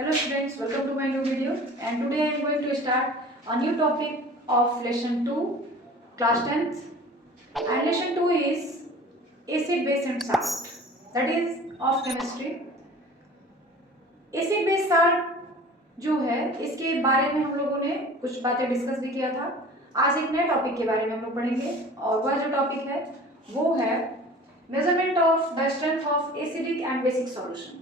Hello students, welcome to my new video and today I am going to start a new topic of lesson 2 class 10th and lesson 2 is acid base and salt, that is of chemistry. acid base salt जो है इसके बारे में हम लोगों ने कुछ बातें डिस्कस भी किया था। आज एक नए टॉपिक के बारे में हम लोग पढ़ेंगे और वह जो टॉपिक है वो है measurement of the strength of acidic and basic solution.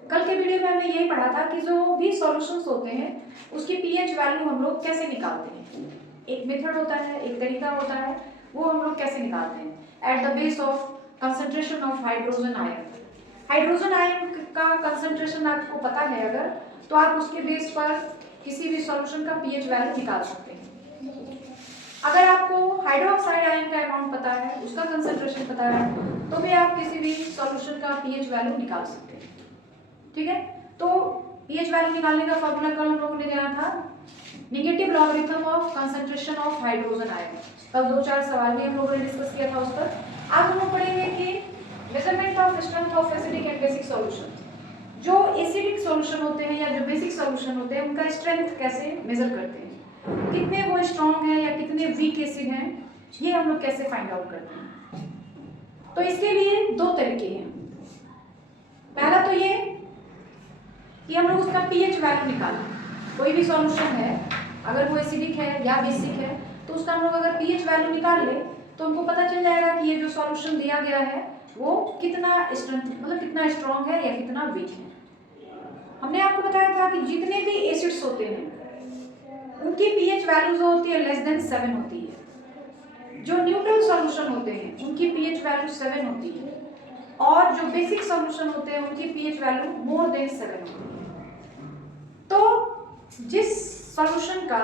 कल के वीडियो में हमने यही पढ़ा था कि जो भी सॉल्यूशंस होते हैं उसकी पीएच वैल्यू हम लोग कैसे निकालते हैं। एक मेथड होता है, एक तरीका होता है, वो हम लोग कैसे निकालते हैं at the base of concentration of hydrogen ion. Hydrogen ion का कंसंट्रेशन आपको पता है अगर, तो आप उसके बेस पर किसी भी सॉल्यूशन का पीएच वैल्यू निकाल सकते हैं। अगर आपको हाइड्रोक्साइड आयन का अमाउंट पता है, उसका कंसंट्रेशन पता है, तो भी आप किसी भी सॉल्यूशन का पीएच वैल्यू निकाल सकते हैं। ठीक है, तो पीएच वैल्यू निकालने का फॉर्मूला कल हम लोगों ने दिया था negative logarithm of concentration of hydrogen ion. तब दो चार सवाल भी हम लोगों ने डिस्कस किया था उस पर। आज हम लोग पढ़ेंगे कि measurement of strength of acidic and basic solution. जो एसिडिक सॉल्यूशन होते हैं या जो बेसिक सॉल्यूशन होते हैं उनका स्ट्रेंथ कैसे मेजर करते हैं, कितने वो स्ट्रॉन्ग है या कितने वीक एसिड हैं, ये हम लोग कैसे फाइंड आउट करते हैं। तो इसके लिए दो तरीके हैं। पहला तो ये कि हम लोग उसका पीएच वैल्यू निकालें। कोई भी सॉल्यूशन है अगर वो एसिडिक है या बेसिक है तो उसका हम लोग अगर पीएच वैल्यू निकाल ले तो हमको पता चल जाएगा कि ये जो सॉल्यूशन दिया गया है वो कितना स्ट्रेंथ मतलब कितना स्ट्रॉन्ग है या कितना वीक है। हमने आपको बताया था कि जितने भी एसिड्स होते हैं उनकी पीएच वैल्यू जो होती है लेस देन 7 होती है। जो न्यूट्रल सॉल्यूशन होते हैं उनकी पीएच वैल्यू 7 होती है और जो बेसिक सॉल्यूशन होते हैं उनकी पीएच वैल्यू मोर देन 7 होती है। तो जिस सॉल्यूशन का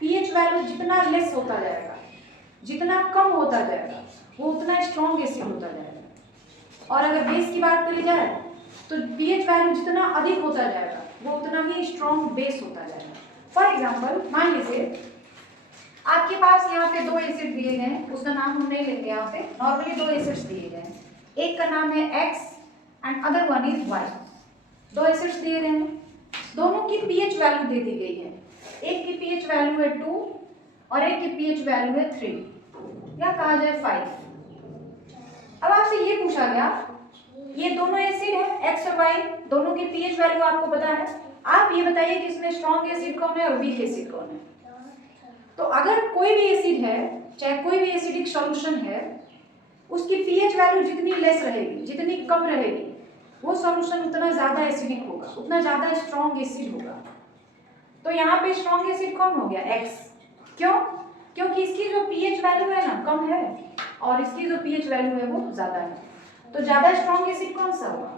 पीएच वैल्यू जितना लेस होता जाएगा, जितना कम होता जाएगा, वो उतना स्ट्रॉन्ग एसिड होता जाएगा। और अगर बेस की बात करी जाए तो पीएच वैल्यू जितना अधिक होता जाएगा वो उतना ही स्ट्रॉन्ग बेस होता जाएगा। फॉर एग्जांपल मान लीजिए आपके पास यहाँ पे दो एसिड दिए गए हैं, उसका नाम हम नहीं लेंगे यहाँ पे, नॉर्मली दो एसिड्स दिए गए हैं। एक का नाम है X and other one is Y। दो एसिड्स दिए गए हैं, दोनों की पीएच वैल्यू दे दी गई है। एक की पीएच वैल्यू है 2 और एक की पीएच वैल्यू है 3 या कहा जाए 5। अब आपसे ये पूछा गया ये दोनों एसिड है X और Y, दोनों की पीएच वैल्यू आपको पता है, आप ये बताइए कि इसमें स्ट्रॉन्ग एसिड कौन है और वीक एसिड कौन है। तो अगर कोई भी एसिड है, चाहे कोई भी एसिडिक सॉल्यूशन है, उसकी पीएच वैल्यू जितनी लेस रहेगी, जितनी कम रहेगी, वो सॉल्यूशन उतना ज्यादा एसिडिक होगा, उतना ज्यादा स्ट्रॉन्ग एसिड होगा। तो यहाँ पे स्ट्रॉन्ग एसिड कौन हो गया X। क्यों? क्योंकि इसकी जो पीएच वैल्यू है ना कम है और इसकी जो पीएच वैल्यू है वो ज्यादा है। तो ज्यादा स्ट्रॉन्ग एसिड कौन सा होगा?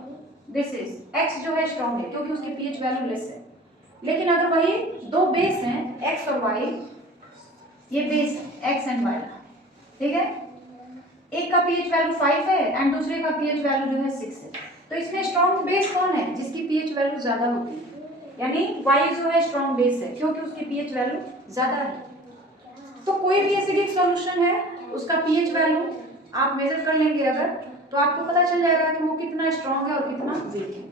दिस इज X जो है स्ट्रॉन्ग है क्योंकि उसकी पीएच वैल्यू लेस है। लेकिन अगर वही दो बेस हैं X और Y, ये बेस है X एंड Y, ठीक है, एक का पीएच वैल्यू 5 है एंड दूसरे का पीएच वैल्यू जो है 6 है। तो इसमें स्ट्रॉन्ग बेस कौन है? जिसकी पीएच वैल्यू ज्यादा होती है, यानी Y जो है स्ट्रॉन्ग बेस है क्योंकि उसकी पीएच वैल्यू ज्यादा है। तो कोई भी एसिडिक सॉल्यूशन है उसका पीएच वैल्यू आप मेजर कर लेंगे अगर, तो आपको पता चल जाएगा कि वो कितना स्ट्रॉन्ग है और कितना वीक है।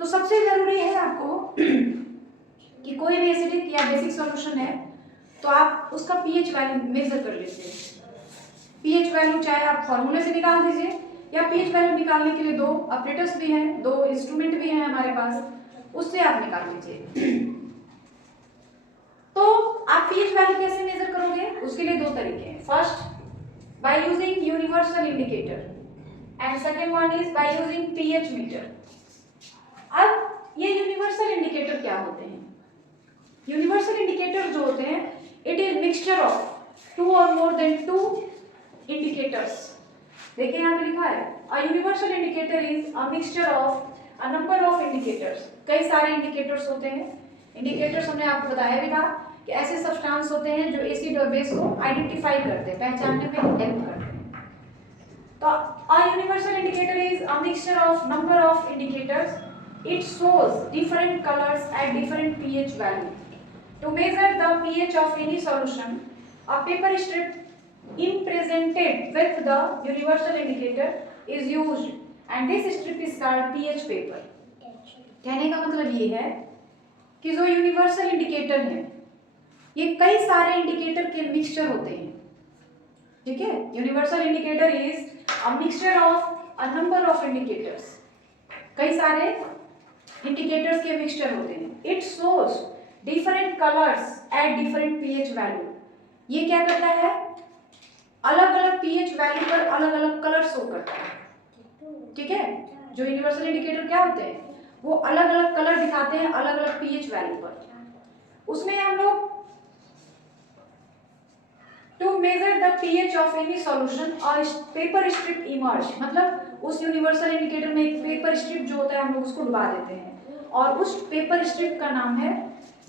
तो सबसे जरूरी है आपको कि कोई भी एसिडिक या बेसिक सॉल्यूशन है तो आप उसका पीएच वैल्यू मेजर कर लीजिए। पीएच वैल्यू चाहे आप फॉर्मूले से निकाल दीजिए या पीएच वैल्यू निकालने के लिए दो ऑपरेटर्स भी हैं, दो इंस्ट्रूमेंट भी हैं हमारे पास, उससे आप निकाल लीजिए। तो आप पीएच वैल्यू कैसे मेजर करोगे? उसके लिए दो तरीके हैं। First by using universal indicator and second one is by using pH meter. अब ये यूनिवर्सल इंडिकेटर क्या होते हैं? यूनिवर्सल इंडिकेटर जो होते हैं it is mixture of two और मोर देन टू इंडिकेटर्स। देखिए यहाँ पे लिखा है a universal indicator is a mixture of a number of indicators. कई सारे इंडिकेटर्स होते हैं। इंडिकेटर्स हमने आपको बताया भी था कि ऐसे सब्सटेंस होते हैं जो एसिड और बेस को आइडेंटिफाई करते हैं, पहचानने में हेल्प करते हैं। तो a universal indicator is a mixture of number of indicators. It shows different colours at different pH value. To measure the pH of any solution, a paper strip impregnated with the universal indicator is used and this strip is called pH paper। कहने का मतलब ये है कि जो universal indicator है ये कई सारे इंडिकेटर के मिक्सचर होते हैं, ठीक है। Universal indicator is a mixture of a number of indicators, कई सारे इंडिकेटर्स के मिक्सचर होते हैं। It shows different colours at different pH value, ये क्या करता है, अलग अलग पीएच वैल्यू पर अलग अलग कलर शो करता है, ठीक है। जो यूनिवर्सल इंडिकेटर क्या होते हैं, वो अलग अलग कलर दिखाते हैं अलग अलग पीएच वैल्यू पर। उसमें हम लोग to measure the pH of any solution और पेपर स्ट्रिप इमर्ज, मतलब उस यूनिवर्सल इंडिकेटर में एक पेपर स्ट्रिप जो होता है हम लोग उसको डुबा देते हैं और उस पेपर स्ट्रिप का नाम है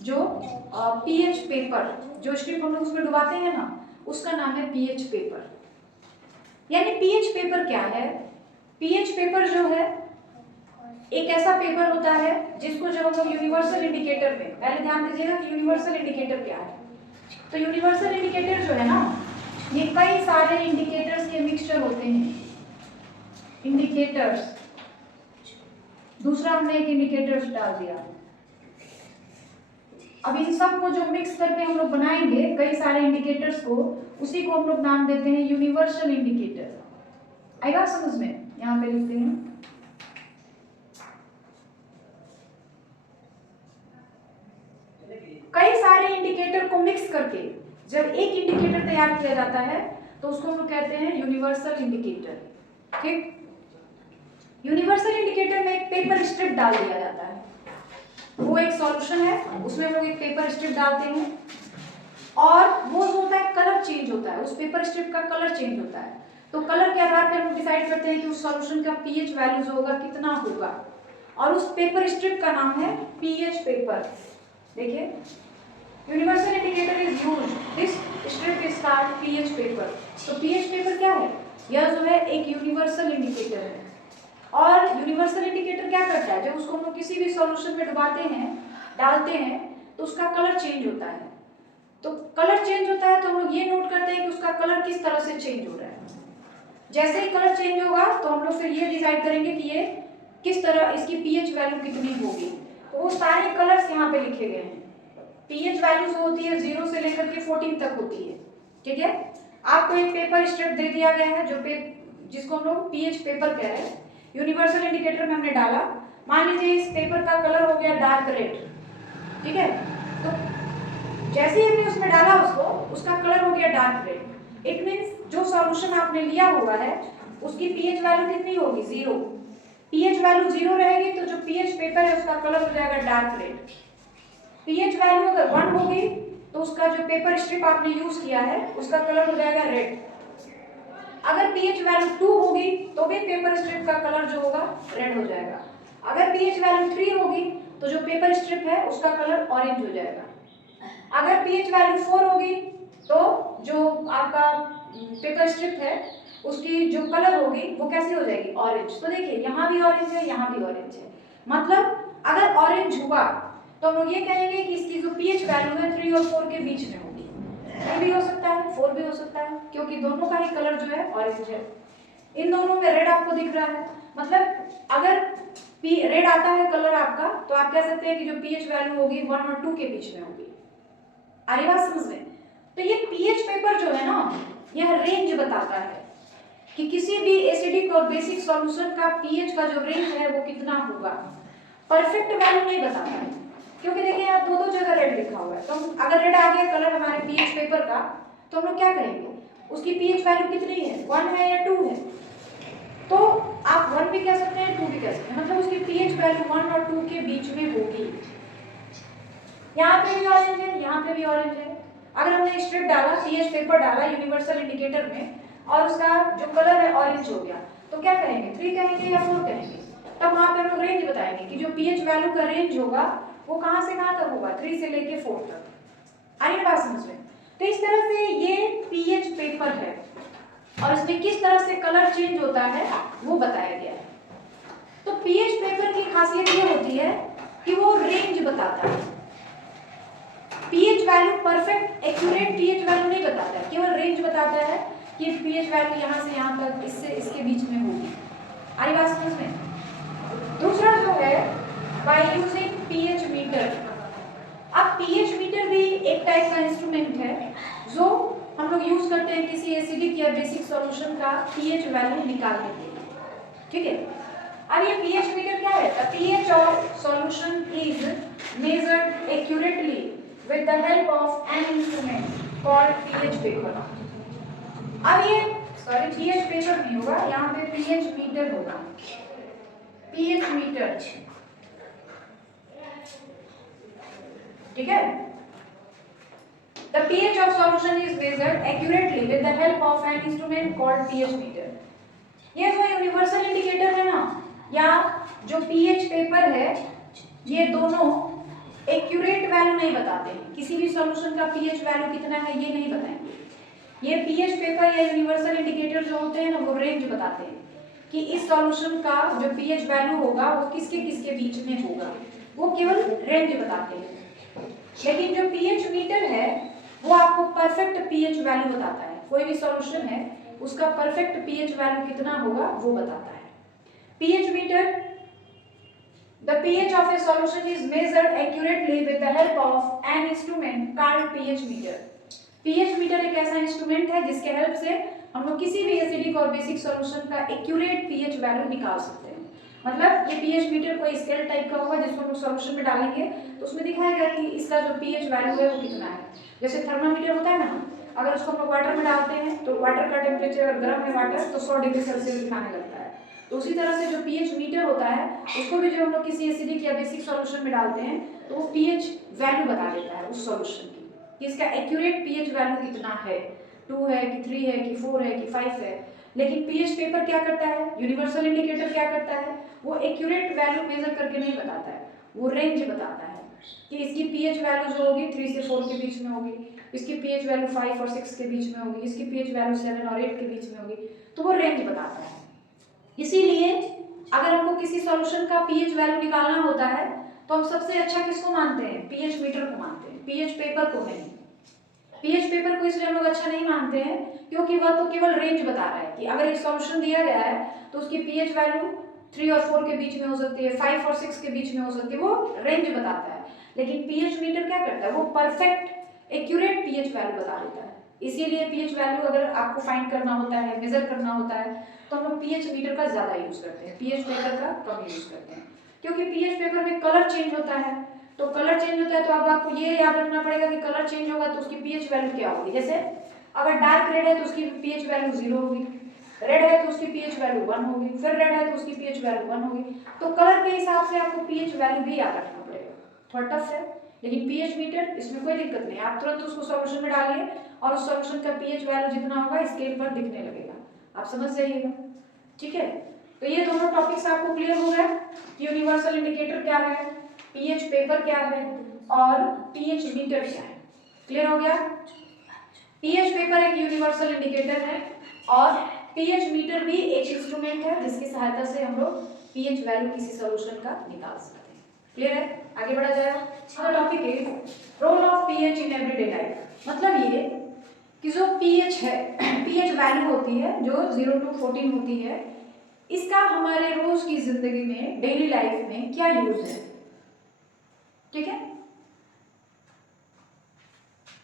जो पीएच पेपर, जो स्ट्रिप हम लोग उसमें डुबाते हैं ना उसका नाम है पीएच पेपर। यानी पीएच पेपर क्या है, पीएच पेपर जो है एक ऐसा पेपर होता है जिसको जब हम लोग यूनिवर्सल इंडिकेटर में, पहले ध्यान दीजिएगा कि यूनिवर्सल इंडिकेटर क्या है। तो यूनिवर्सल इंडिकेटर जो है ना ये कई सारे इंडिकेटर्स के मिक्सचर होते हैं, इंडिकेटर्स, दूसरा हमने एक इंडिकेटर्स डाल दिया। अब इन सब को जो मिक्स करके हम लोग बनाएंगे कई सारे इंडिकेटर्स को, उसी को हम लोग नाम देते हैं यूनिवर्सल इंडिकेटर। आएगा समझ में, यहाँ पे लिखते हैं कई सारे इंडिकेटर को मिक्स करके जब एक इंडिकेटर तैयार किया जाता है तो उसको हम लोग कहते हैं यूनिवर्सल इंडिकेटर, ठीक। यूनिवर्सल इंडिकेटर में एक पेपर स्ट्रिप डाल दिया जाता है, वो एक सॉल्यूशन है उसमें हम लोग एक पेपर स्ट्रिप डालते हैं और वो जो होता है कलर चेंज होता है, उस पेपर स्ट्रिप का कलर चेंज होता है। तो कलर के आधार पर हम डिसाइड करते हैं कि उस सॉल्यूशन का पीएच वैल्यू जो होगा कितना होगा, और उस पेपर स्ट्रिप का नाम है पीएच पेपर। देखिए universal indicator is used, this strip is called pH paper. तो पीएच पेपर क्या है, यह जो है एक यूनिवर्सल इंडिकेटर है। और यूनिवर्सल इंडिकेटर क्या करता है, जब उसको हम लोग किसी भी सॉल्यूशन में डुबाते हैं, डालते हैं तो उसका कलर चेंज होता है। तो कलर चेंज होता है तो हम लोग ये नोट करते हैं कि उसका कलर किस तरह से चेंज हो रहा है। जैसे ही कलर चेंज होगा तो हम लोग फिर ये डिसाइड करेंगे कि ये किस तरह, इसकी पीएच वैल्यू कितनी होगी। तो वो सारे कलर्स यहाँ पे लिखे गए हैं। पीएच वैल्यू जो होती है 0 से लेकर के 14 तक होती है, ठीक है। आपको एक पेपर स्ट्रिप दे दिया गया है जो जिसको हम लोग पीएच पेपर कह रहे हैं, यूनिवर्सल इंडिकेटर में हमने डाला। मान लीजिए इस पेपर का कलर हो गया डार्क रेड, ठीक है। तो जैसे ही हमने उसमें डाला उसका कलर हो गया डार्क रेड। इट मींस जो सॉल्यूशन आपने लिया हुआ है उसकी पीएच वैल्यू कितनी होगी, 0। पीएच वैल्यू 0 रहेगी तो जो पीएच पेपर है उसका कलर हो जाएगा डार्क रेड। पीएच वैल्यू अगर 1 होगी तो उसका जो पेपर स्ट्रिप आपने यूज किया है उसका कलर हो जाएगा रेड। अगर पीएच वैल्यू 2 होगी तो भी पेपर स्ट्रिप का कलर जो होगा रेड हो जाएगा। अगर पीएच वैल्यू 3 होगी तो जो पेपर स्ट्रिप है उसका कलर ऑरेंज हो जाएगा। अगर पीएच वैल्यू 4 होगी तो जो आपका पेपर स्ट्रिप है उसकी जो कलर होगी वो कैसी हो जाएगी, ऑरेंज। तो देखिए यहाँ भी ऑरेंज है, यहाँ भी ऑरेंज है, मतलब अगर ऑरेंज हुआ तो हम लोग ये कहेंगे कि इसकी जो पीएच वैल्यू है 3 और 4 के बीच में होगी। 3 भी हो सकता है, 4 भी हो सकता है, क्योंकि दोनों का ही कलर जो है ऑरेंज है। इन दोनों में रेड आपको दिख रहा है, मतलब अगर रेड आता है कलर आपका तो आप कह सकते हैं कि जो पीएच वैल्यू होगी 1 और 2 के बीच में होगी। आ रही बात समझ में। तो ये पीएच पेपर जो है ना यह रेंज बताता है कि किसी भी एसिडिक और बेसिक सॉल्यूशन का पीएच का जो रेंज है वो कितना होगा। परफेक्ट वैल्यू नहीं बताता है, क्योंकि देखिए यहाँ दो जगह रेड लिखा हुआ है। तो अगर रेड आ गया कलर हमारे पीएच पेपर का तो हम लोग क्या करेंगे, उसकी पीएच वैल्यू कितनी है, 1 है या 2 है। तो आप 1 भी कह सकते हैं, 2 भी कह सकते हैं, मतलब उसकी पीएच वैल्यू 1 और 2 के बीच में होगी। यहाँ पे भी ऑरेंज है, यहाँ पे भी ऑरेंज है। अगर हमने स्ट्रिप डाला, पीएच पेपर डाला यूनिवर्सल इंडिकेटर में और उसका जो कलर है ऑरेंज हो गया, तो क्या कहेंगे, 3 कहेंगे या 4 कहेंगे। तब वहां पे हम लोग रेंज बताएंगे कि जो पीएच वैल्यू का रेंज होगा वो कहां से कहां तक होगा, 3 से लेके 4 तक। आई बात समझ में। तो इस तरह से ये पीएच पेपर है और इसमें किस तरह से कलर चेंज होता है वो बताया गया है। तो पीएच पेपर की खासियत ये होती है कि वो रेंज बताता है। PH value perfect accurate pH value नहीं बताता है, केवल रेंज बताता है कि पीएच वैल्यू यहाँ से यहाँ तक, इससे इसके बीच में होगी। आई बात समझ में। दूसरा जो है by using pH meter, type का इंस्ट्रूमेंट है जो हम लोग यूज करते हैं किसी एसिडिक या बेसिक सॉल्यूशन का पीएच वैल्यू निकालने के लिए, ठीक है। अब ये पीएच मीटर क्या है? The pH of solution is measured accurately with the help of an instrument called pH paper. अब ये सॉरी पीएच पेपर नहीं होगा, यहाँ पे पीएच मीटर होगा, पीएच मीटर, ठीक है। The pH of solution is measured accurately with the help of an instrument called pH meter. ये जो यूनिवर्सल इंडिकेटर है ना, या जो pH पेपर है, ये दोनों एक्यूरेट वैल्यू नहीं बताते हैं। किसी भी सॉल्यूशन का pH वैल्यू कितना है ये नहीं बताएंगे। ये pH पेपर या यूनिवर्सल इंडिकेटर जो होते हैं ना, वो रेंज बताते हैं कि इस सॉल्यूशन का जो pH वैल्यू होगा वो किसके किसके बीच में होगा, वो केवल रेंज बताते हैं। लेकिन जो pH मीटर है वो आपको परफेक्ट pH वैल्यू बताता है। कोई भी सॉल्यूशन है उसका परफेक्ट pH वैल्यू कितना होगा वो बताता है। pH meter, the pH of a solution is measured accurately with the help of an instrument called pH meter. pH meter एक ऐसा इंस्ट्रूमेंट है जिसके हेल्प से हम लोग किसी भी एसिडिक और बेसिक सॉल्यूशन का एक्यूरेट pH वैल्यू निकाल सकते हैं। मतलब ये pH मीटर कोई स्केल टाइप का होगा जिसको हम लोग सॉल्यूशन में डालेंगे तो उसमें दिखाएगा कि इसका जो pH वैल्यू है वो कितना है। जैसे थर्मामीटर होता है ना, अगर उसको हम लोग वाटर में डालते हैं तो वाटर का टेम्परेचर अगर गर्म है वाटर तो 100 डिग्री सेल्सियस दिखाने लगता है। तो उसी तरह से जो pH मीटर होता है उसको भी जो हम लोग किसी एसिडिक या बेसिक सॉल्यूशन में डालते हैं तो वो pH वैल्यू बता देता है उस सॉल्यूशन की कि इसका एक्यूरेट pH वैल्यू कितना है, 2 है कि 3 है कि 4 है कि 5 है। लेकिन pH पेपर क्या करता है, यूनिवर्सल इंडिकेटर क्या करता है, वो एक्यूरेट वैल्यू मेजर करके नहीं बताता है, वो रेंज बताता है कि इसकी pH वैल्यू जो होगी 3 से 4 के बीच में होगी, इसकी pH वैल्यू 5 और 6 के बीच में होगी, इसकी pH वैल्यू 7 और 8 के बीच में होगी, तो वो रेंज बताता है। इसीलिए अगर हमको किसी सॉल्यूशन का pH वैल्यू निकालना होता है तो हम सबसे अच्छा किसको मानते हैं, pH मीटर को मानते हैं, pH पेपर को नहीं। pH पेपर को इसलिए हम लोग अच्छा नहीं मानते हैं क्योंकि वह तो केवल रेंज बता रहा है कि अगर एक सॉल्यूशन दिया गया है तो उसकी pH वैल्यू 3 और 4 के बीच में हो सकती है, 5 और 6 के बीच में हो सकती है, वो रेंज बताता है। लेकिन pH मीटर क्या करता है, वो परफेक्ट एक्यूरेट pH वैल्यू बता देता है। इसीलिए pH वैल्यू अगर आपको फाइंड करना होता है, मेजर करना होता है तो हम लोग pH मीटर का ज्यादा यूज करते हैं, pH पेपर का कम यूज करते हैं। क्योंकि pH पेपर में कलर चेंज होता है, तो कलर चेंज होता है तो अब आपको ये याद रखना पड़ेगा कि कलर चेंज होगा तो उसकी pH वैल्यू क्या होगी। जैसे अगर डार्क रेड है तो उसकी pH वैल्यू 0 होगी, रेड है तो उसकी pH वैल्यू 1 होगी, फिर रेड है तो उसकी pH वैल्यू 1 होगी। तो कलर के हिसाब से आपको pH वैल्यू भी याद रखना पड़ेगा, थोड़ा टफ है। लेकिन pH मीटर इसमें कोई दिक्कत नहीं, आप तुरंत उसको सॉल्यूशन में डालिए और उस सॉल्यूशन का pH वैल्यू जितना होगा स्केल पर दिखने लगेगा, आप समझ जाइएगा, ठीक है। तो ये दोनों टॉपिक्स आपको क्लियर हो गए, यूनिवर्सल इंडिकेटर क्या है, pH पेपर क्या है और pH मीटर क्या है, क्लियर हो गया। pH पेपर एक यूनिवर्सल इंडिकेटर है और pH मीटर भी एक इंस्ट्रूमेंट है जिसकी सहायता से हम लोग pH वैल्यू किसी सॉल्यूशन का निकाल सकते हैं, क्लियर है। आगे बढ़ा जाएगा। अगला टॉपिक है role of pH in everyday life. मतलब ये कि जो pH है, pH वैल्यू होती है जो 0 to 14 होती है, इसका हमारे रोज की जिंदगी में, डेली लाइफ में क्या यूज है, ठीक है।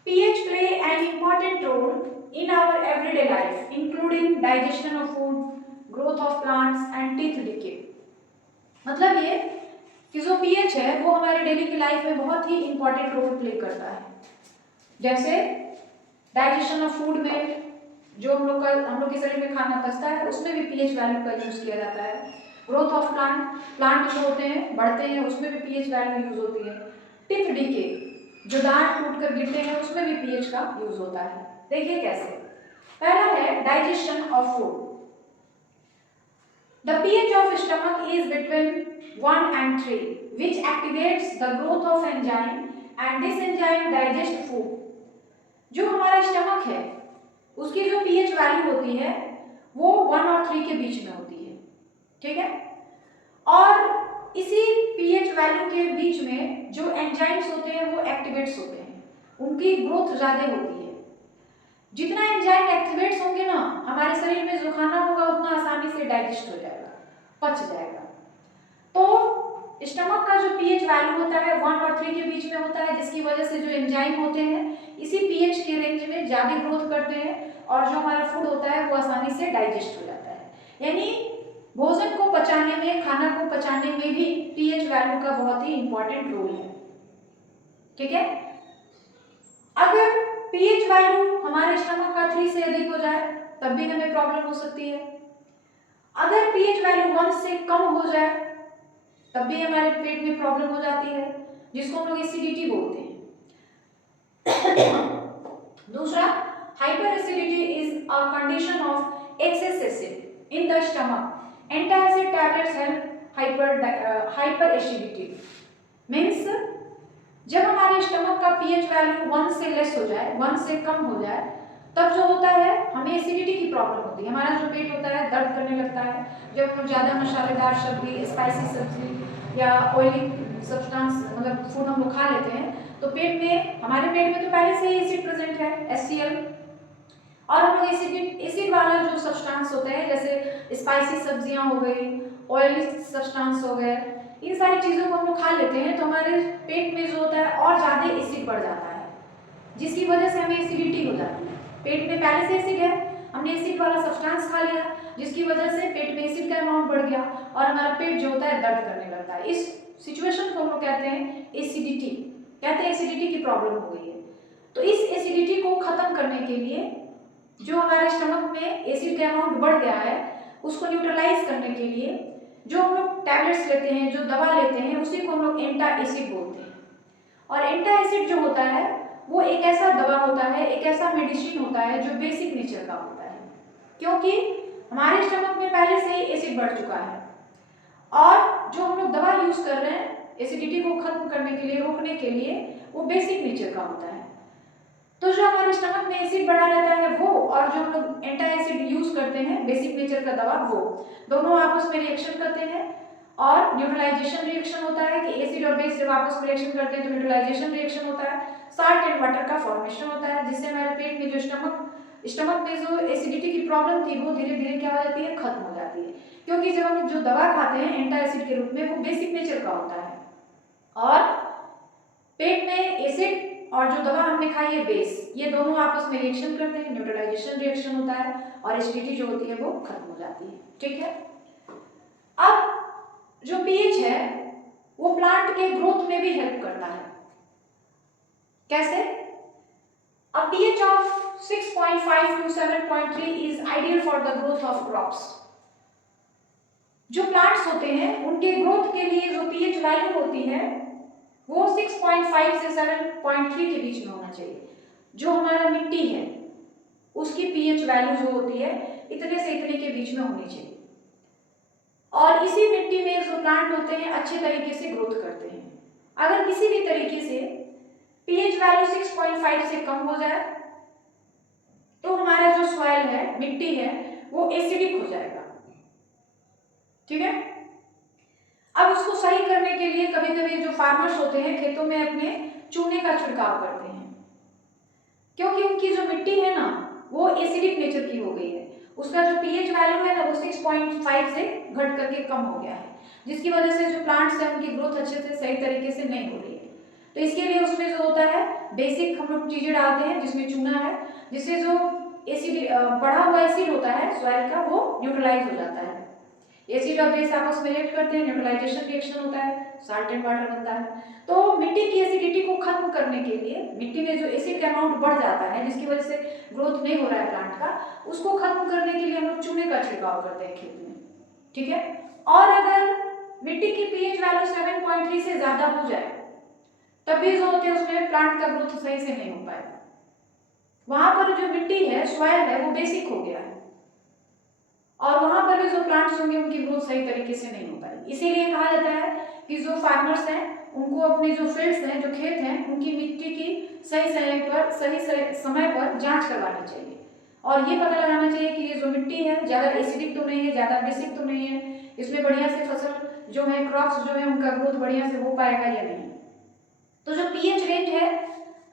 pH play an important role in our everyday life, including digestion of food, growth of plants and teeth decay. मतलब ये कि जो pH है वो हमारे डेली की लाइफ में बहुत ही इंपॉर्टेंट रोल प्ले करता है। जैसे डाइजेशन ऑफ फूड में जो हम लोग के शरीर में खाना पचता है उसमें भी pH वैल्यू का यूज किया जाता है। ग्रोथ ऑफ प्लांट जो होते हैं बढ़ते हैं उसमें भी pH वैल्यू यूज होती है। टीथ डीके जो दांत टूटकर गिरते हैं उसमें भी pH का यूज होता है। देखिए कैसे, पहला है digestion of food. The pH of stomach is between 1 and 3, which activates the growth of enzyme and this enzyme digest food. जो हमारा स्टमक है उसकी जो pH वैल्यू होती है वो 1 और 3 के बीच में होती है, ठीक है। और इसी pH वैल्यू के बीच में जो एंजाइम्स होते हैं वो एक्टिवेट्स होते हैं, उनकी ग्रोथ ज्यादा होती है। जितना एंजाइम एक्टिवेट्स होंगे ना हमारे शरीर में जो खाना होगा उतना आसानी से डाइजेस्ट हो जाएगा, पच जाएगा। तो स्टमक का जो pH वैल्यू होता है 1 और 3 के बीच में होता है, जिसकी वजह से जो एंजाइम होते हैं इसी पीएच के रेंज में ज़्यादा ग्रोथ करते हैं और जो हमारा फूड होता है वो आसानी से डाइजेस्ट हो जाता है। यानी भोजन को पचाने में, खाना को पचाने में भी पीएच वैल्यू का बहुत ही इंपॉर्टेंट रोल है। ठीक है, अगर पीएच वैल्यू हमारे स्टमक का 3 से अधिक हो जाए तब भी हमें प्रॉब्लम हो सकती है। अगर पीएच वैल्यू 1 से कम हो जाए तब भी हमारे पेट में प्रॉब्लम हो जाती है, जिसको हम लोग एसिडिटी बोलते हैं। दूसरा, hyper acidity is a condition of excess acid in the stomach. Antacid tablets help hyper acidity means जब हमारे स्टमक का पीएच वैल्यू 1 से लेस हो जाए, 1 से कम हो जाए, तब जो होता है हमें एसिडिटी की प्रॉब्लम होती है। हमारा जो पेट होता है दर्द करने लगता है। जब हम ज़्यादा मसालेदार सब्जी, स्पाइसी सब्जी या ऑयली सब्सटेंस मतलब फूड हम लोग खा लेते हैं तो पेट में, हमारे पेट में तो पहले से ही एसिड प्रेजेंट है, HCl, और हम लोग एसिड वाला जो सब्सटेंस होते हैं जैसे स्पाइसी सब्जियां हो गई, ऑयली सब्सटेंस हो गए, इन सारी चीज़ों को हम लोग खा लेते हैं तो हमारे पेट में जो होता है और ज़्यादा एसिड बढ़ जाता है, जिसकी वजह से हमें एसिडिटी हो जाती है। पेट में पहले से एसिड है, हमने एसिड वाला सब्सटेंस खा लिया, जिसकी वजह से पेट में एसिड का अमाउंट बढ़ गया और हमारा पेट जो होता है दर्द करने लगता है। इस सिचुएशन को हम लोग कहते हैं एसिडिटी, कहते हैं एसिडिटी की प्रॉब्लम हो गई है। तो इस एसिडिटी को खत्म करने के लिए जो हमारे स्टमक में एसिड का अमाउंट बढ़ गया है उसको न्यूट्रलाइज करने के लिए जो हम लोग टैबलेट्स लेते हैं, जो दवा लेते हैं, उसी को हम लोग एंटा एसिड बोलते हैं। और एंटा एसिड जो होता है वो एक ऐसा दवा होता है, एक ऐसा मेडिसिन होता है जो बेसिक नेचर का होता है, क्योंकि हमारे स्टमक में पहले से ही एसिड बढ़ चुका है और जो हम लोग दवा यूज कर रहे हैं एसिडिटी को खत्म करने के लिए, रोकने के लिए, वो बेसिक नेचर का होता है। तो जो हमारे स्टमक में एसिड बढ़ा रहता है वो, और जो हम लोग एंटा एसिड यूज करते हैं बेसिक नेचर का दवा, वो दोनों आपस में रिएक्शन करते हैं और न्यूट्रलाइजेशन रिएक्शन होता है कि एसिड और बेस जब आपस में रिएक्शन करते हैं तो न्यूट्रलाइजेशन रिएक्शन होता है, साल्ट एंड वाटर का फॉर्मेशन होता है, जिससे हमारे पेट में जो स्टमक में जो एसिडिटी की प्रॉब्लम थी वो धीरे धीरे क्या हो जाती है, खत्म हो जाती है। क्योंकि जब हम जो दवा खाते हैं एंटा एसिड के रूप में वो बेसिक नेचर का होता है और पेट में एसिड और जो दवा हमने खाई है बेस, ये दोनों आपस में रिएक्शन करते हैं, न्यूट्रलाइजेशन रिएक्शन होता है और एसिडिटी जो होती है वो खत्म हो जाती है। ठीक है, अब जो पीएच है वो प्लांट के ग्रोथ में भी हेल्प करता है। कैसे? A pH of 6.5 to 7.3 is ideal for the growth of crops. जो प्लांट्स होते हैं उनके ग्रोथ के लिए जो पीएच वैल्यू होती है वो 6.5 से 7.3 के बीच में होना चाहिए। जो हमारा मिट्टी है उसकी पीएच वैल्यू जो होती है इतने से इतने के बीच में होनी चाहिए और इसी मिट्टी में जो प्लांट होते हैं अच्छे तरीके से ग्रोथ करते हैं। अगर किसी भी तरीके से पीएच वैल्यू 6.5 से कम हो जाए तो हमारा जो सॉइल है, मिट्टी है, वो एसिडिक हो जाएगा। ठीक है, अब उसको सही करने के लिए कभी कभी जो फार्मर्स होते हैं खेतों में अपने चूने का छिड़काव करते हैं, क्योंकि उनकी जो मिट्टी है ना वो एसिडिक नेचर की हो गई है, उसका जो पीएच वैल्यू है ना वो 6.5 से घट करके कम हो गया है, जिसकी वजह से जो प्लांट्स है उनकी ग्रोथ अच्छे से सही तरीके से नहीं हो रही है। तो इसके लिए उसमें जो होता है बेसिक हम लोग चीजें डालते हैं जिसमें चूना है, जिससे जो एसिड बढ़ा हुआ एसिड होता है सॉइल का वो न्यूट्रलाइज हो जाता है। एसिड और बेस आपस में रिएक्ट करते हैं, न्यूट्रलाइजेशन रिएक्शन होता है, साल्ट एंड वाटर बनता है। तो मिट्टी की एसिडिटी को खत्म करने के लिए, मिट्टी में जो एसिड का अमाउंट बढ़ जाता है जिसकी वजह से ग्रोथ नहीं हो रहा है प्लांट का, उसको खत्म करने के लिए हम लोग चूने का छिड़काव करते हैं खेत में। ठीक है, और अगर मिट्टी की पीएच वैल्यू 7.3 से ज्यादा हो जाए तब भी जो होते हैं उसमें प्लांट का ग्रोथ सही से नहीं हो पाएगा। वहां पर जो मिट्टी है, सॉइल है, वो बेसिक हो गया है और वहां पर भी जो प्लांट्स होंगे उनकी ग्रोथ सही तरीके से नहीं हो पाएगी। इसीलिए कहा जाता है कि जो फार्मर्स हैं उनको अपने जो फील्ड्स हैं, जो खेत हैं, उनकी मिट्टी की सही समय पर जांच करवानी चाहिए और ये पता लगाना चाहिए कि ये जो मिट्टी है ज्यादा एसिडिक तो नहीं है, ज्यादा बेसिक तो नहीं है, इसमें बढ़िया से फसल जो है, क्रॉप्स जो है, उनका ग्रोथ बढ़िया से हो पाएगा या नहीं। तो जो पीएच रेंज है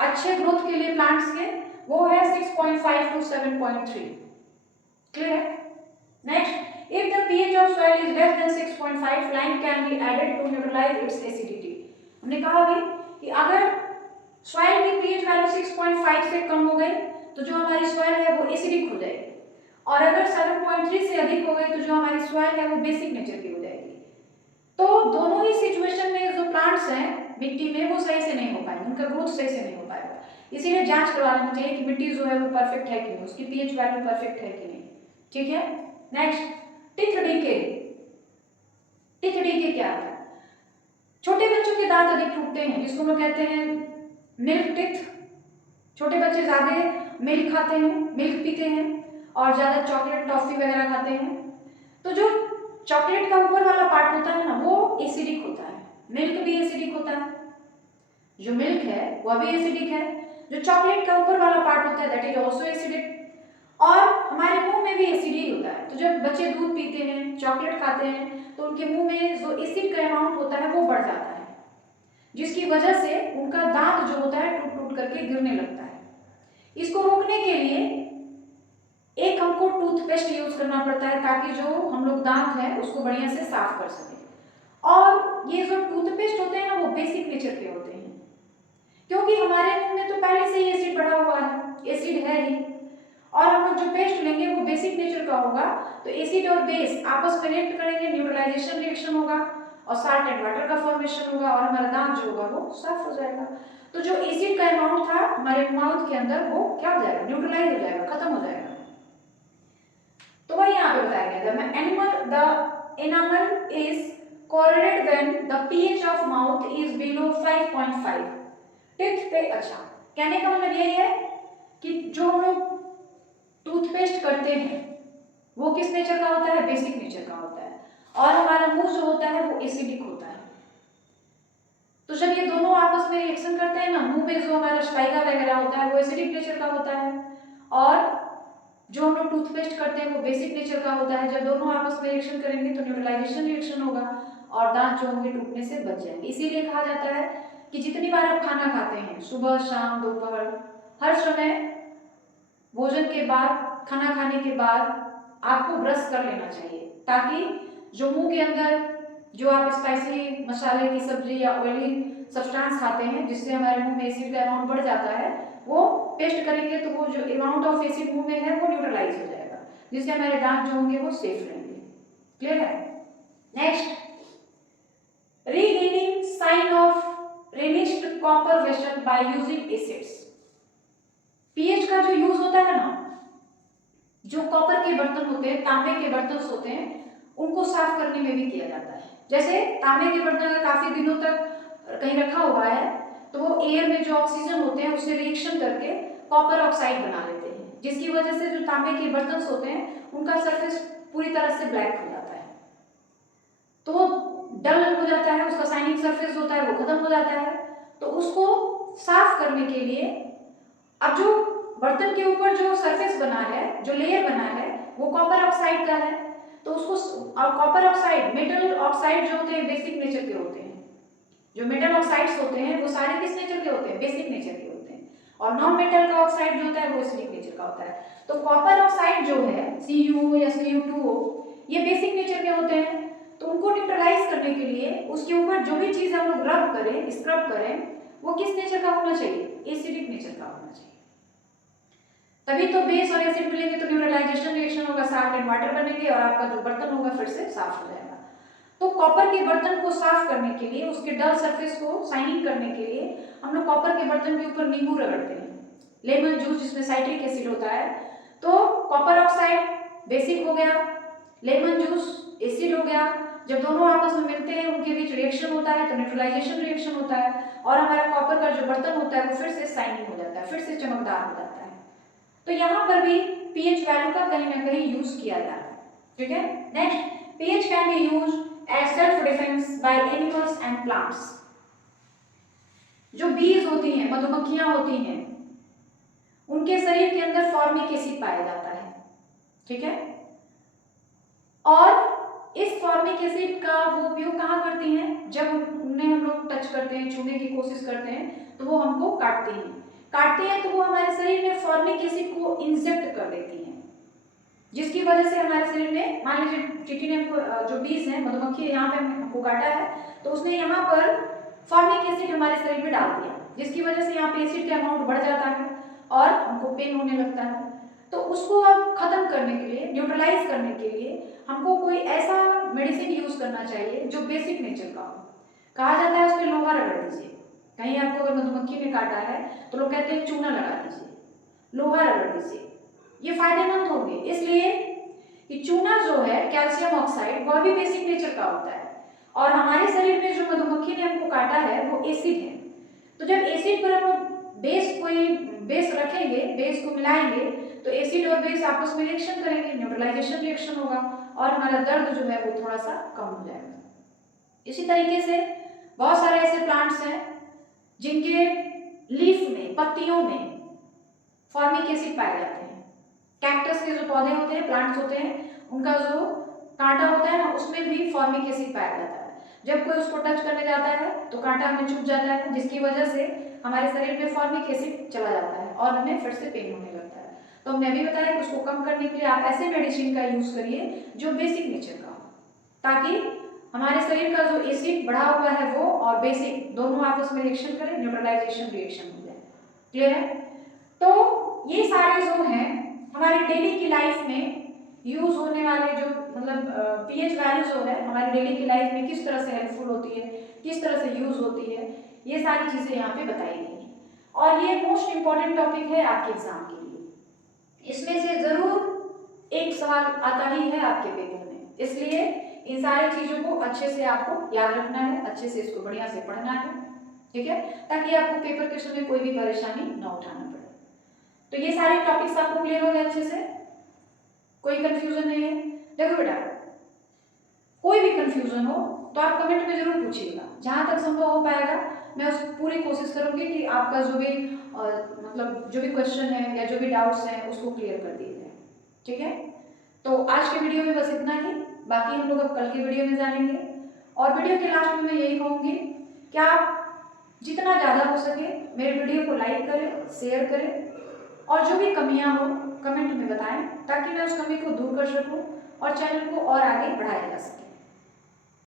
अच्छे ग्रोथ के लिए प्लांट्स के वो है 6.5 to 7.3। क्लियर है? Next, if the pH of soil is less than 6.5, lime can be added to neutralize its acidity। हमने कहा भी कि अगर तो जो हमारी सॉइल है वो एसिडिक हो जाएगी, और अगर 7.3 से अधिक हो गई तो जो हमारी सॉइल है वो बेसिक नेचर की हो जाएगी। तो दोनों ही सिचुएशन में जो प्लांट्स हैं मिट्टी में वो सही से नहीं हो पाएंगे, उनका ग्रोथ सही से नहीं हो पाएगा। इसीलिए जांच करवा लेना चाहिए कि मिट्टी जो है वो परफेक्ट है कि नहीं, उसकी पीएच वैल्यू परफेक्ट है कि नहीं। ठीक है, next teeth decay. Teeth decay क्या है? छोटे बच्चों के दांत अधिक टूटते हैं, जिसको हम कहते हैं मिल्क टीथ। छोटे बच्चे ज्यादा मिल्क खाते हैं, मिल्क पीते हैं और ज्यादा चॉकलेट टॉफी वगैरह खाते हैं। तो जो चॉकलेट का ऊपर वाला पार्ट होता है ना वो एसिडिक होता है, मिल्क भी एसिडिक होता है, जो मिल्क है वह भी एसिडिक है, जो चॉकलेट का ऊपर वाला पार्ट होता है दैट इज आल्सो एसिडिक, और हमारे मुंह में भी एसिड ही होता है। तो जब बच्चे दूध पीते हैं, चॉकलेट खाते हैं, तो उनके मुंह में जो एसिड का अमाउंट होता है वो बढ़ जाता है, जिसकी वजह से उनका दांत जो होता है टूट टूट करके गिरने लगता है। इसको रोकने के लिए एक हमको टूथपेस्ट यूज करना पड़ता है ताकि जो हम लोग दांत है उसको बढ़िया से साफ कर सके। और ये जो टूथपेस्ट होते हैं ना वो बेसिक नेचर के होते हैं, क्योंकि हमारे मुंह में तो पहले से ही एसिड बढ़ा हुआ है, एसिड है ही, और हम लोग जो पेस्ट लेंगे वो बेसिक नेचर का होगा। तो एसिड और बेस आपस में रिएक्ट करेंगे, न्यूट्रलाइजेशन रिएक्शन होगा और साल्ट एंड वाटर का फॉर्मेशन होगा और हमारा दांत जो होगा वो साफ हो जाएगा। तो जो एसिड का अमाउंट था हमारे माउथ के अंदर वो क्या हो जाएगा, न्यूट्रलाइज हो जाएगा, खत्म हो जाएगा। तो वही यहाँ पे बताया गया था, the enamel is corroded when the pH of mouth is below 5.5। Teeth पे, अच्छा कहने का मतलब यही है कि जो हम लोग टूथपेस्ट करते हैं वो किस नेचर का होता है, बेसिक नेचर का होता है, और हमारा मुंह जो होता है वो एसिडिक होता है। तो जब ये दोनों आपस में रिएक्शन करते हैं ना, मुंह में जो हमारा स्लाइगा वगैरह होता है वो एसिडिक नेचर का होता है, और जो हम लोग टूथपेस्ट करते हैं वो बेसिक नेचर का होता है। जब दोनों आपस में रिएक्शन करेंगे तो न्यूट्रलाइजेशन रिएक्शन होगा और दांत जो होंगे टूटने से बच जाएंगे। इसीलिए कहा जाता है कि जितनी बार आप खाना खाते हैं, सुबह शाम दोपहर, हर समय भोजन के बाद, खाना खाने के बाद आपको ब्रश कर लेना चाहिए, ताकि जो मुंह के अंदर जो आप स्पाइसी मसाले की सब्जी या ऑयली सब्सटेंस खाते हैं जिससे हमारे मुंह में एसिड का अमाउंट बढ़ जाता है, वो पेस्ट करेंगे तो वो जो अमाउंट ऑफ एसिड मुंह में है वो न्यूट्रलाइज हो जाएगा, जिससे हमारे दांत जो होंगे वो सेफ रहेंगे। क्लियर है? Next, regaining sign of renished copper vessel by using acids। PH का जो यूज होता है ना, जो कॉपर के बर्तन होते हैं, तांबे के बर्तन होते हैं, उनको साफ करने में भी किया जाता है। जैसे तांबे के बर्तन अगर काफी दिनों तक कहीं रखा हुआ है तो वो एयर में जो ऑक्सीजन होते हैं उससे रिएक्शन करके कॉपर ऑक्साइड बना लेते हैं, जिसकी वजह से जो तांबे के बर्तन होते हैं उनका सरफेस पूरी तरह से ब्लैक हो जाता है, तो वो डल हो जाता है, उसका शाइनिंग सरफेस होता है वो खत्म हो जाता है। तो उसको साफ करने के लिए अब जो बर्तन के ऊपर जो सरफेस बना है, जो लेयर बना है वो कॉपर ऑक्साइड का है, तो उसको, और कॉपर ऑक्साइड, मेटल ऑक्साइड जो होते हैं बेसिक नेचर के होते हैं। जो मेटल ऑक्साइड्स होते हैं वो सारे किस नेचर के होते हैं, बेसिक नेचर के होते हैं, और नॉन मेटल का ऑक्साइड जो होता है वो एसिडिक नेचर का होता है। तो कॉपर ऑक्साइड जो है Cu या Cu2O ये बेसिक नेचर के होते हैं, तो उनको न्यूट्रलाइज करने के लिए उसके ऊपर जो भी चीज हम लोग रब करें, स्क्रब करें, वो किस नेचर का होना चाहिए, एसिडिक नेचर का होना चाहिए। तभी तो बेस और एसिड मिलेंगे तो न्यूट्रलाइजेशन रिएक्शन होगा, साल्ट एंड वाटर बनेंगे और आपका जो बर्तन होगा फिर से साफ हो जाएगा। तो कॉपर के बर्तन को साफ करने के लिए, उसके डल सरफेस को शाइनिंग करने के लिए हम लोग कॉपर के बर्तन के ऊपर नींबू रगड़ते हैं, लेमन जूस जिसमें साइट्रिक एसिड होता है। तो कॉपर ऑक्साइड बेसिक हो गया, लेमन जूस एसिड हो गया, जब दोनों आपस में मिलते हैं उनके बीच रिएक्शन होता है तो न्यूट्रलाइजेशन रिएक्शन होता है, और हमारा कॉपर का जो बर्तन होता है वो फिर से शाइनिंग हो जाता है, फिर से चमकदार हो जाता है। तो यहाँ पर भी पीएच वैल्यू का कहीं ना कहीं यूज किया जा रहा है। ठीक है, next, pH can be used as self defence by animals and plants. जो बीज होती हैं, मधुमक्खियां होती हैं, उनके शरीर के अंदर फॉर्मिक एसिड पाया जाता है। ठीक है, और इस फॉर्मिक एसिड का वो उपयोग कहाँ करती हैं, जब उन्हें हम लोग टच करते हैं, छूने की कोशिश करते हैं तो वो हमको काटती हैं, तो वो हमारे शरीर में फॉर्मिक एसिड को इंजेक्ट कर देती हैं, जिसकी वजह से हमारे शरीर में, मान लीजिए चींटी ने हमको, जो बीज है, मधुमक्खी यहाँ पे हमको काटा है तो उसने यहाँ पर फॉर्मिक एसिड हमारे शरीर में डाल दिया, जिसकी वजह से यहाँ पे एसिड का अमाउंट बढ़ जाता है और हमको पेन होने लगता है। तो उसको अब खत्म करने के लिए, न्यूट्रलाइज करने के लिए हमको कोई ऐसा मेडिसिन यूज करना चाहिए जो बेसिक नेचर का हो। कहा जाता है उस पर लोहा रगड़ दीजिए। कहीं आपको अगर मधुमक्खी ने काटा है तो लोग कहते हैं चूना लगा दीजिए, लोहा रगड़ दीजिए, ये फायदेमंद होंगे। इसलिए कि चूना जो है कैल्शियम ऑक्साइड वह भी बेसिक नेचर का होता है, और हमारे शरीर में जो मधुमक्खी ने हमको काटा है वो एसिड है। तो जब एसिड पर हम बेस रखेंगे, बेस को मिलाएंगे, तो एसिड और बेस आपस में रिएक्शन करेंगे, न्यूट्रलाइजेशन रिएक्शन होगा और हमारा दर्द जो है वो थोड़ा सा कम हो जाएगा। इसी तरीके से बहुत सारे ऐसे प्लांट्स हैं जिनके लीफ में, पत्तियों में फॉर्मिक एसिड पाए जाते हैं। कैक्टस के जो पौधे होते हैं, प्लांट्स होते हैं, उनका जो कांटा होता है ना, उसमें भी फॉर्मिक एसिड पाया जाता है। जब कोई उसको टच करने जाता है तो कांटा हमें चुभ जाता है, जिसकी वजह से हमारे शरीर में फॉर्मिक एसिड चला जाता है और हमें फिर से पेन होने लगता है। तो हमने अभी बताया कि उसको कम करने के लिए आप ऐसे मेडिसिन का यूज करिए जो बेसिक नेचर का हो, ताकि हमारे शरीर का जो एसिड बढ़ा हुआ है वो और बेसिक दोनों आपस में रिएक्शन करें, न्यूट्रलाइजेशन रिएक्शन हो जाए। क्लियर है? तो ये सारे जो हैं हमारी डेली की लाइफ में यूज होने वाले जो मतलब पीएच वैल्यू जो है हमारी डेली की लाइफ में किस तरह से हेल्पफुल होती है, किस तरह से यूज होती है, ये सारी चीजें यहाँ पे बताई गई हैं। और ये मोस्ट इंपॉर्टेंट टॉपिक है आपके एग्जाम के लिए। इसमें से जरूर एक सवाल आता ही है आपके पेपर में, इसलिए इन सारी चीजों को अच्छे से आपको याद रखना है, अच्छे से इसको बढ़िया से पढ़ना है, ठीक है, ताकि आपको पेपर के समय कोई भी परेशानी न उठाना पड़े। तो ये सारे टॉपिक्स आपको क्लियर हो गए अच्छे से, कोई कंफ्यूजन नहीं है? देखो बेटा, कोई भी कंफ्यूजन हो तो आप कमेंट में जरूर पूछिएगा, जहां तक संभव हो पाएगा मैं उस पूरी कोशिश करूंगी कि आपका जो भी मतलब जो भी क्वेश्चन है या जो भी डाउट्स हैं उसको क्लियर कर दिए जाए, ठीक है। तो आज के वीडियो में बस इतना ही, बाकी हम लोग अब कल के वीडियो में जानेंगे। और वीडियो के लास्ट में मैं यही कहूंगी कि आप जितना ज़्यादा हो सके मेरे वीडियो को लाइक करें, शेयर करें, और जो भी कमियां हो कमेंट में बताएं, ताकि मैं उस कमी को दूर कर सकूं और चैनल को और आगे बढ़ाया जा सके।